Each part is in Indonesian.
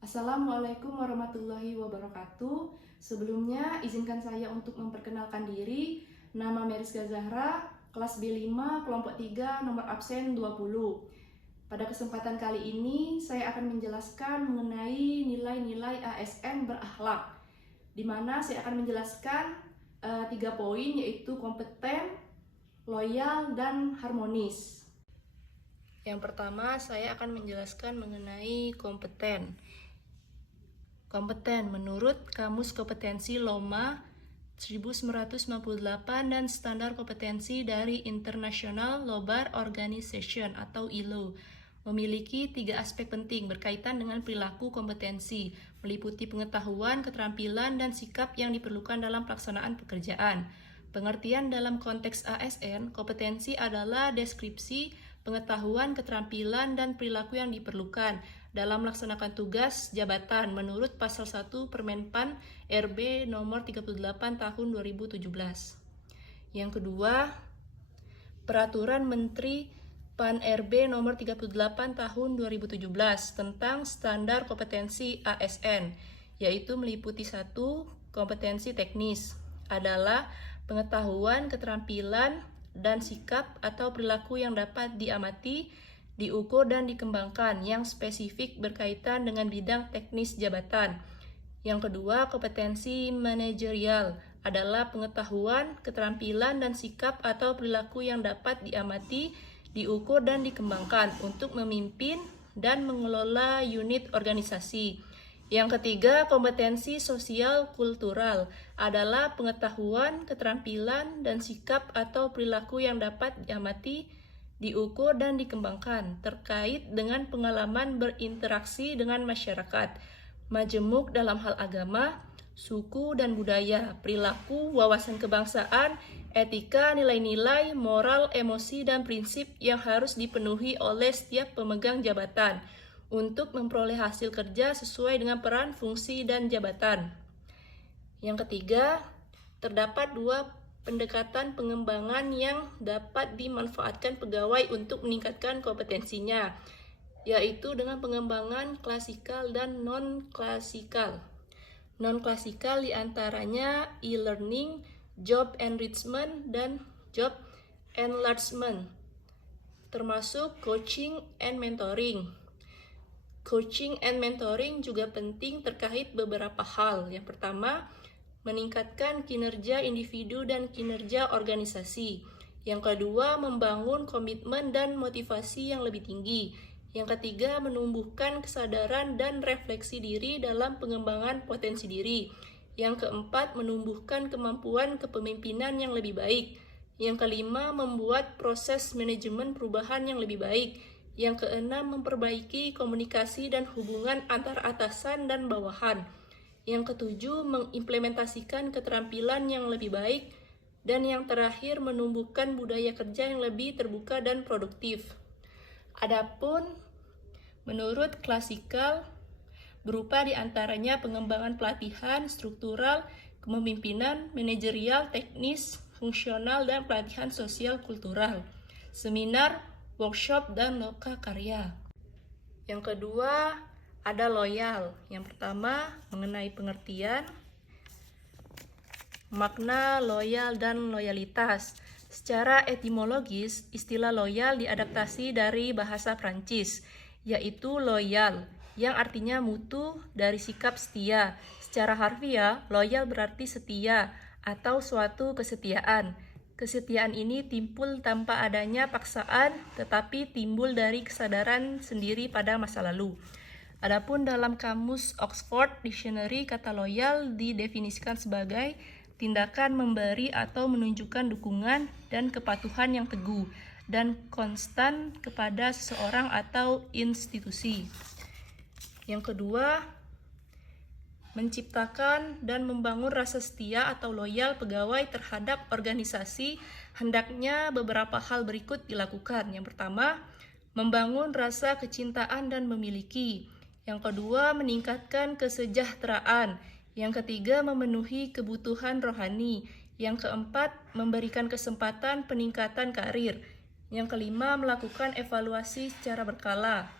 Assalamualaikum warahmatullahi wabarakatuh. Sebelumnya, izinkan saya untuk memperkenalkan diri. Nama Meriska Zahra, kelas B5, kelompok 3, nomor absen 20. Pada kesempatan kali ini, saya akan menjelaskan mengenai nilai-nilai ASN berakhlak, di mana saya akan menjelaskan 3 poin, yaitu kompeten, loyal, dan harmonis. Yang pertama, saya akan menjelaskan mengenai kompeten. Kompeten menurut Kamus Kompetensi Loma 1998 dan Standar Kompetensi dari International Labour Organization atau ILO memiliki 3 aspek penting berkaitan dengan perilaku kompetensi, meliputi pengetahuan, keterampilan, dan sikap yang diperlukan dalam pelaksanaan pekerjaan. Pengertian dalam konteks ASN, kompetensi adalah deskripsi pengetahuan, keterampilan, dan perilaku yang diperlukan dalam melaksanakan tugas jabatan menurut Pasal 1 Permenpan RB nomor 38 tahun 2017. Yang kedua, Peraturan Menteri PAN RB nomor 38 tahun 2017 tentang standar kompetensi ASN, yaitu meliputi 1. Kompetensi teknis adalah pengetahuan, keterampilan, dan sikap atau perilaku yang dapat diamati, diukur, dan dikembangkan yang spesifik berkaitan dengan bidang teknis jabatan. Yang kedua, kompetensi manajerial adalah pengetahuan, keterampilan, dan sikap atau perilaku yang dapat diamati, diukur, dan dikembangkan untuk memimpin dan mengelola unit organisasi. Yang ketiga, kompetensi sosial kultural adalah pengetahuan, keterampilan, dan sikap atau perilaku yang dapat diamati, diukur, dan dikembangkan terkait dengan pengalaman berinteraksi dengan masyarakat, majemuk dalam hal agama, suku dan budaya, perilaku, wawasan kebangsaan, etika, nilai-nilai, moral, emosi, dan prinsip yang harus dipenuhi oleh setiap pemegang jabatan untuk memperoleh hasil kerja sesuai dengan peran, fungsi, dan jabatan. Yang ketiga, terdapat 2 pendekatan pengembangan yang dapat dimanfaatkan pegawai untuk meningkatkan kompetensinya, yaitu dengan pengembangan klasikal dan non-klasikal. Non-klasikal diantaranya e-learning, job enrichment, dan job enlargement, termasuk coaching and mentoring. Coaching and mentoring juga penting terkait beberapa hal. Yang pertama, meningkatkan kinerja individu dan kinerja organisasi. Yang kedua, membangun komitmen dan motivasi yang lebih tinggi. Yang ketiga, menumbuhkan kesadaran dan refleksi diri dalam pengembangan potensi diri. Yang keempat, menumbuhkan kemampuan kepemimpinan yang lebih baik. Yang kelima, membuat proses manajemen perubahan yang lebih baik. Yang keenam, memperbaiki komunikasi dan hubungan antara atasan dan bawahan. Yang ketujuh, mengimplementasikan keterampilan yang lebih baik. Dan yang terakhir, menumbuhkan budaya kerja yang lebih terbuka dan produktif. Adapun menurut klasikal, berupa diantaranya pengembangan pelatihan, struktural, kepemimpinan, manajerial, teknis, fungsional, dan pelatihan sosial kultural, seminar, workshop, dan loka karya. Yang kedua, ada loyal. Yang pertama, mengenai pengertian, makna loyal dan loyalitas. Secara etimologis, istilah loyal diadaptasi dari bahasa Prancis, yaitu loyal, yang artinya mutu dari sikap setia. Secara harfiah, loyal berarti setia atau suatu kesetiaan. Kesetiaan ini timbul tanpa adanya paksaan, tetapi timbul dari kesadaran sendiri pada masa lalu. Adapun dalam Kamus Oxford Dictionary, kata loyal didefinisikan sebagai tindakan memberi atau menunjukkan dukungan dan kepatuhan yang teguh dan konstan kepada seseorang atau institusi. Yang kedua, menciptakan dan membangun rasa setia atau loyal pegawai terhadap organisasi. Hendaknya beberapa hal berikut dilakukan. Yang pertama, membangun rasa kecintaan dan memiliki. Yang kedua, meningkatkan kesejahteraan. Yang ketiga, memenuhi kebutuhan rohani. Yang keempat, memberikan kesempatan peningkatan karir. Yang kelima, melakukan evaluasi secara berkala.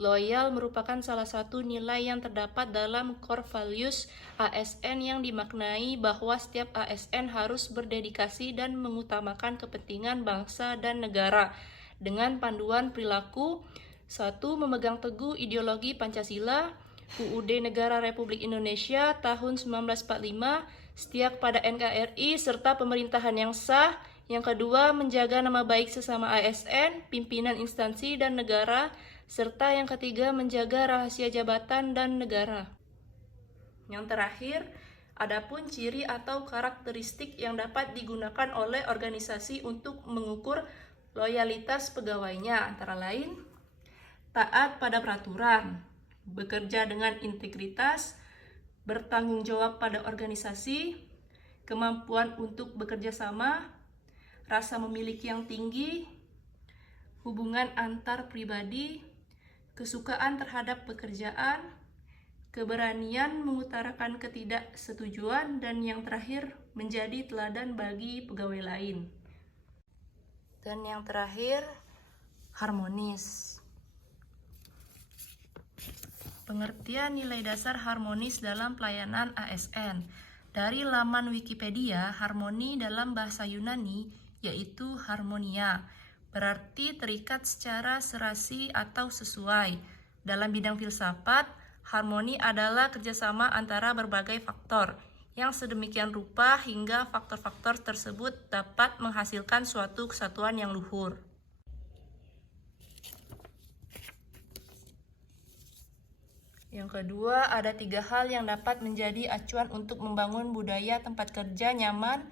Loyal merupakan salah satu nilai yang terdapat dalam core values ASN yang dimaknai bahwa setiap ASN harus berdedikasi dan mengutamakan kepentingan bangsa dan negara dengan panduan perilaku. 1. Memegang teguh ideologi Pancasila, UUD Negara Republik Indonesia tahun 1945, setia kepada NKRI serta pemerintahan yang sah. Yang kedua, menjaga nama baik sesama ASN, pimpinan instansi dan negara. Serta yang ketiga, menjaga rahasia jabatan dan negara. Yang terakhir, adapun ciri atau karakteristik yang dapat digunakan oleh organisasi untuk mengukur loyalitas pegawainya, antara lain taat pada peraturan, bekerja dengan integritas, bertanggung jawab pada organisasi, kemampuan untuk bekerja sama, rasa memiliki yang tinggi, hubungan antar pribadi, kesukaan terhadap pekerjaan, keberanian mengutarakan ketidaksetujuan, dan yang terakhir, menjadi teladan bagi pegawai lain. Dan yang terakhir, harmonis. Pengertian nilai dasar harmonis dalam pelayanan ASN. Dari laman Wikipedia, harmoni dalam bahasa Yunani yaitu harmonia, berarti terikat secara serasi atau sesuai. Dalam bidang filsafat, harmoni adalah kerjasama antara berbagai faktor yang sedemikian rupa hingga faktor-faktor tersebut dapat menghasilkan suatu kesatuan yang luhur. Yang kedua, ada 3 hal yang dapat menjadi acuan untuk membangun budaya tempat kerja nyaman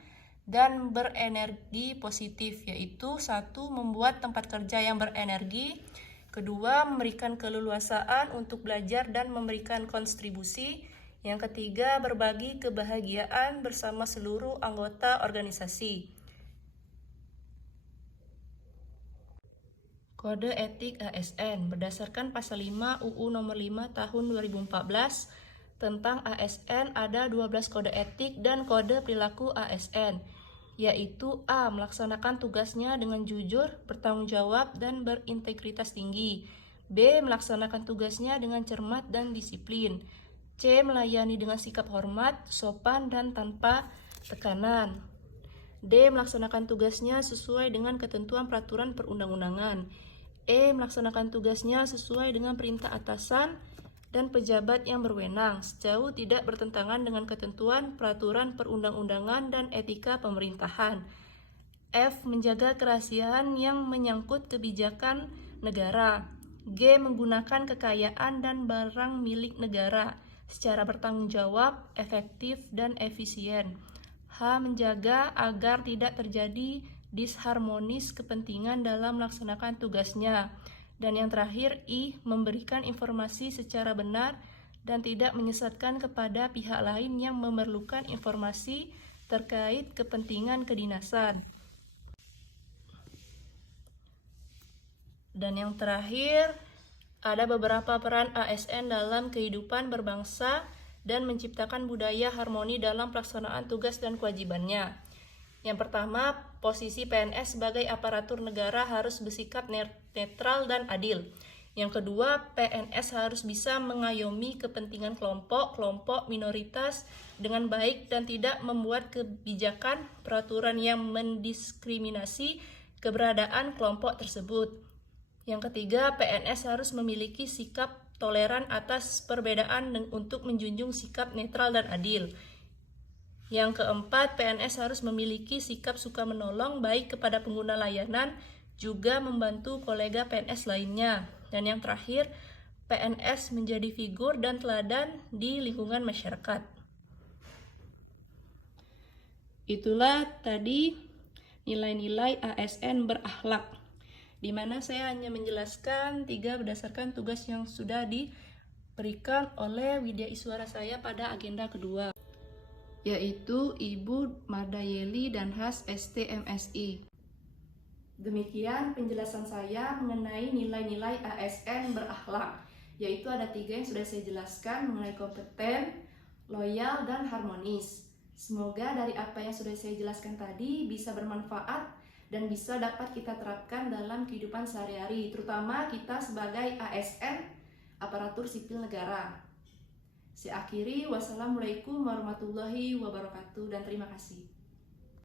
dan berenergi positif, yaitu 1. Membuat tempat kerja yang berenergi, 2. Memberikan keleluasaan untuk belajar dan memberikan kontribusi, yang ketiga, berbagi kebahagiaan bersama seluruh anggota organisasi. Kode Etik ASN berdasarkan Pasal 5 UU Nomor 5 Tahun 2014 tentang ASN ada 12 kode etik dan kode perilaku ASN, yaitu A. Melaksanakan tugasnya dengan jujur, bertanggung jawab, dan berintegritas tinggi. B. Melaksanakan tugasnya dengan cermat dan disiplin. C. Melayani dengan sikap hormat, sopan, dan tanpa tekanan. D. Melaksanakan tugasnya sesuai dengan ketentuan peraturan perundang-undangan. E. Melaksanakan tugasnya sesuai dengan perintah atasan dan pejabat yang berwenang, sejauh tidak bertentangan dengan ketentuan peraturan perundang-undangan dan etika pemerintahan. F. Menjaga kerahasiaan yang menyangkut kebijakan negara. G. Menggunakan kekayaan dan barang milik negara secara bertanggung jawab, efektif, dan efisien. H. Menjaga agar tidak terjadi disharmonis kepentingan dalam melaksanakan tugasnya. Dan yang terakhir, I. Memberikan informasi secara benar dan tidak menyesatkan kepada pihak lain yang memerlukan informasi terkait kepentingan kedinasan. Dan yang terakhir, ada beberapa peran ASN dalam kehidupan berbangsa dan menciptakan budaya harmoni dalam pelaksanaan tugas dan kewajibannya. Yang pertama, posisi PNS sebagai aparatur negara harus bersikap netral dan adil. Yang kedua, PNS harus bisa mengayomi kepentingan kelompok minoritas dengan baik dan tidak membuat kebijakan peraturan yang mendiskriminasi keberadaan kelompok tersebut. Yang ketiga, PNS harus memiliki sikap toleran atas perbedaan dan untuk menjunjung sikap netral dan adil. Yang keempat, PNS harus memiliki sikap suka menolong baik kepada pengguna layanan, juga membantu kolega PNS lainnya. Dan yang terakhir, PNS menjadi figur dan teladan di lingkungan masyarakat. Itulah tadi nilai-nilai ASN berakhlak, di mana saya hanya menjelaskan 3 berdasarkan tugas yang sudah diberikan oleh Widya Iswara saya pada agenda kedua, yaitu Ibu Mardayeli Danhas STMSI. Demikian penjelasan saya mengenai nilai-nilai ASN berakhlak, yaitu ada 3 yang sudah saya jelaskan mengenai kompeten, loyal, dan harmonis. Semoga dari apa yang sudah saya jelaskan tadi bisa bermanfaat dan bisa dapat kita terapkan dalam kehidupan sehari-hari, terutama kita sebagai ASN aparatur sipil negara. Saya akhiri, wassalamualaikum warahmatullahi wabarakatuh dan terima kasih.